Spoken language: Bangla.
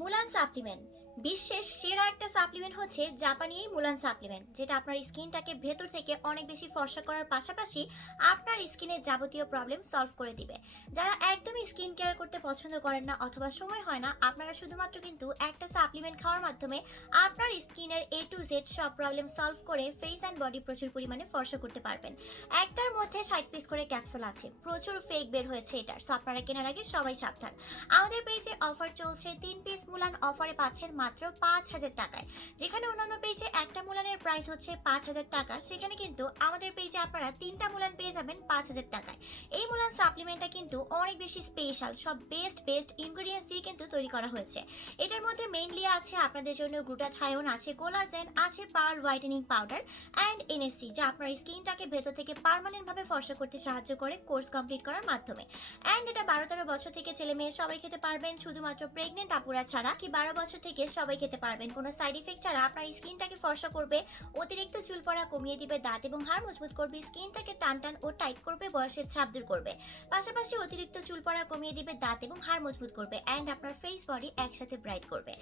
মুলান সাপ্লিমেন্ট বিশ্বের সেরা একটা সাপ্লিমেন্ট হচ্ছে জাপানি এই মুলান সাপ্লিমেন্ট, যেটা আপনার স্কিনটাকে ভেতর থেকে অনেক বেশি ফর্সা করার পাশাপাশি আপনার স্কিনের যাবতীয় প্রবলেম সলভ করে দিবে। যারা একদমই স্কিন কেয়ার করতে পছন্দ করেন না অথবা সময় হয় না, আপনারা শুধুমাত্র কিন্তু একটা সাপ্লিমেন্ট খাওয়ার মাধ্যমে আপনার স্কিনের A to Z সব প্রবলেম সলভ করে ফেস অ্যান্ড বডি প্রচুর পরিমাণে ফর্সা করতে পারবেন। একটার মধ্যে 60 পিস করে ক্যাপসুল আছে, প্রচুর ফেক বের হয়েছে এটার, সো আপনারা কেনার আগে সবাই সাবধান। আমাদের পেজে অফার চলছে, 3 পিস মুলান অফারে পাচ্ছেন মাত্র 5,000 টাকায়। যেখানে অন্যান্য পেজে একটা মুলানের প্রাইস হচ্ছে 5,000 টাকা, সেখানে কিন্তু আমাদের পেজে আপনারা 3টা মুলান পেয়ে যাবেন 5,000 টাকায়। এই মুলান সাপ্লিমেন্টটা কিন্তু অনেক বেশি স্পেশাল, সব বেস্ট বেস্ট ইনগ্রিডিয়েন্টস দিয়ে কিন্তু তৈরি করা হয়েছে। এটার মধ্যে মেইনলি আছে আপনাদের জন্য গ্লুটাথায়োন, আছে কোলাজেন, আছে pearl whitening powder and NSC, যা আপনার স্কিনটাকে ভেতর থেকে পার্মানেন্টভাবে ফর্সা করতে সাহায্য করে কোর্স কমপ্লিট করার মাধ্যমে। অ্যান্ড এটা 12-13 বছর থেকে ছেলে মেয়ে সবাই খেতে পারবেন, শুধুমাত্র প্রেগনেন্ট আপুরা ছাড়া। কি 12 বছর থেকে সবাই খেতে পারবেন, কোনো সাইড ইফেক্ট ছাড়া আপনার স্কিনটাকে ফর্সা করবে, অতিরিক্ত চুল পড়া কমিয়ে দিবে, দাঁত এবং হাড় মজবুত করবে, স্কিনটাকে টান টান ও টাইট করবে, বয়সের ছাপ দূর করবে, পাশাপাশি অতিরিক্ত চুল পড়া কমিয়ে দিবে, দাঁত এবং হাড় মজবুত করবে, অ্যান্ড আপনার ফেস বডি একসাথে ব্রাইট করবে।